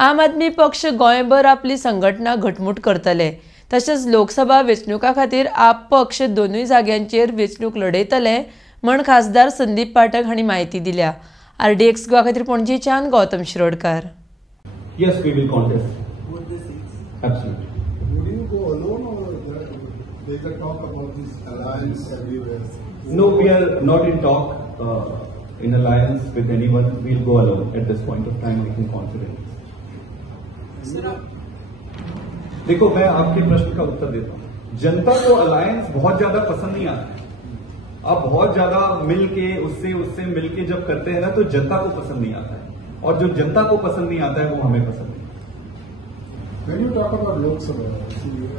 आम आदमी पक्ष गोंयभर आपली संघटना घटमूट करतले। तशेंच लोकसभा वेंचणुका खातीर आप पक्ष दोनूय जाग्यांचेर वेंचणूक लढयतले म्हण खासदार संदीप पाठक हांणी माहिती दिल्या। RDX गोवा खातीर पणजेच्यान Gautam Shirodkar. Yes, we will contest. Would this absolutely. Would you go alone, or there is a talk about this alliance everywhere? No, we are not in talk in alliance with anyone. We'll go alone at this point of time. We can confident. देखो, मैं आपके प्रश्न का उत्तर देता हूँ। जनता को alliance बहुत ज्यादा पसंद नहीं आता है। आप बहुत ज्यादा मिलके उससे मिलके जब करते हैं ना, तो जनता को पसंद नहीं आता है, और जो जनता को पसंद नहीं आता है वो हमें पसंद नहीं। When you talk about Lok Sabha,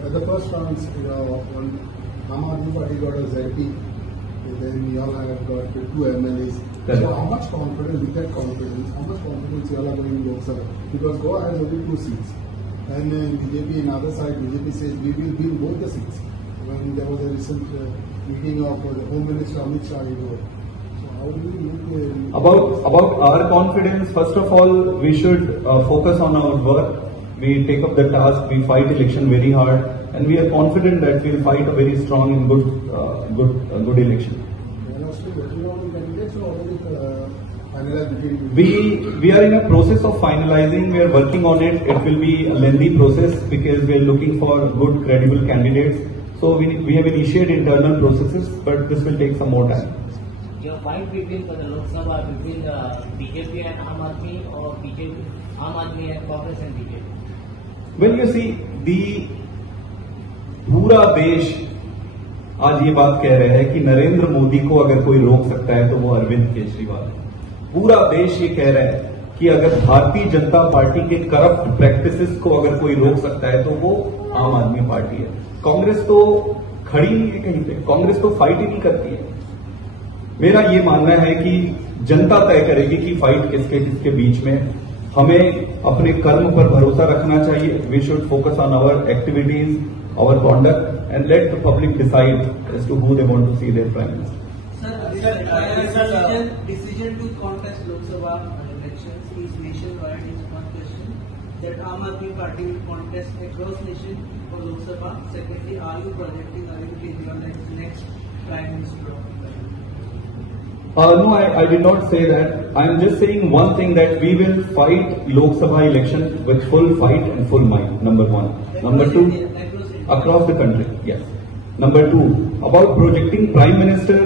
at the first rounds, when Aam Aadmi Party got a ZP, then you all have got 2 MLAs. So how much confidence, with that confidence, how much confidence you all are going in Lok Sabha? Because Goa has only 2 seats. And BJP, on the other side, BJP says we will win both the seats. When there was a recent meeting of the Home Minister Amit Shah, so how do you look about our confidence? First of all, we should focus on our work. We take up the task. We fight election very hard, and we are confident that we will fight a very strong and good election. We are in a process of finalizing. We are working on it. It will be a lengthy process because we are looking for good, credible candidates. So we have initiated internal processes, but this will take some more time. Your fight between for the Lok Sabha between BJP and Aam Aadmi, or Aam Aadmi and Congress and BJP? Well, you see, पूरा देश आज ये बात कह रहे हैं कि नरेंद्र मोदी को अगर कोई रोक सकता है तो वो अरविंद केजरीवाल है। पूरा देश ये कह रहा है कि अगर भारतीय जनता पार्टी के करप्ट प्रैक्टिसेस को अगर कोई रोक सकता है तो वो आम आदमी पार्टी है। कांग्रेस तो खड़ी नहीं है कहीं पे, कांग्रेस तो फाइट ही नहीं करती है। मेरा ये मानना है कि जनता तय करेगी कि फाइट किसके बीच में। हमें अपने कर्म पर भरोसा रखना चाहिए। We should focus on our activities, our conduct, and let the public decide as to who they want to see their prime minister. Decision to contest Lok Sabha elections is nationwide. Is one question that Aam Aadmi Party will contest across nation for Lok Sabha. Secondly, are you projecting Arvind Kejriwal as next Prime Minister of India? No, I did not say that. I am just saying one thing, that we will fight Lok Sabha election with full fight and full might. Number 1. Number 2, across the country. Yes. Number 2, about projecting Prime Minister.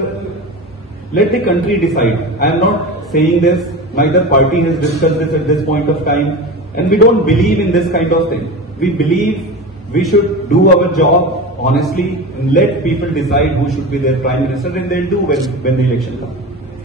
Let the country decide. I am not saying this. Neither party has discussed this at this point of time. And we don't believe in this kind of thing. We believe we should do our job honestly and let people decide who should be their Prime Minister, and they'll do when the election comes.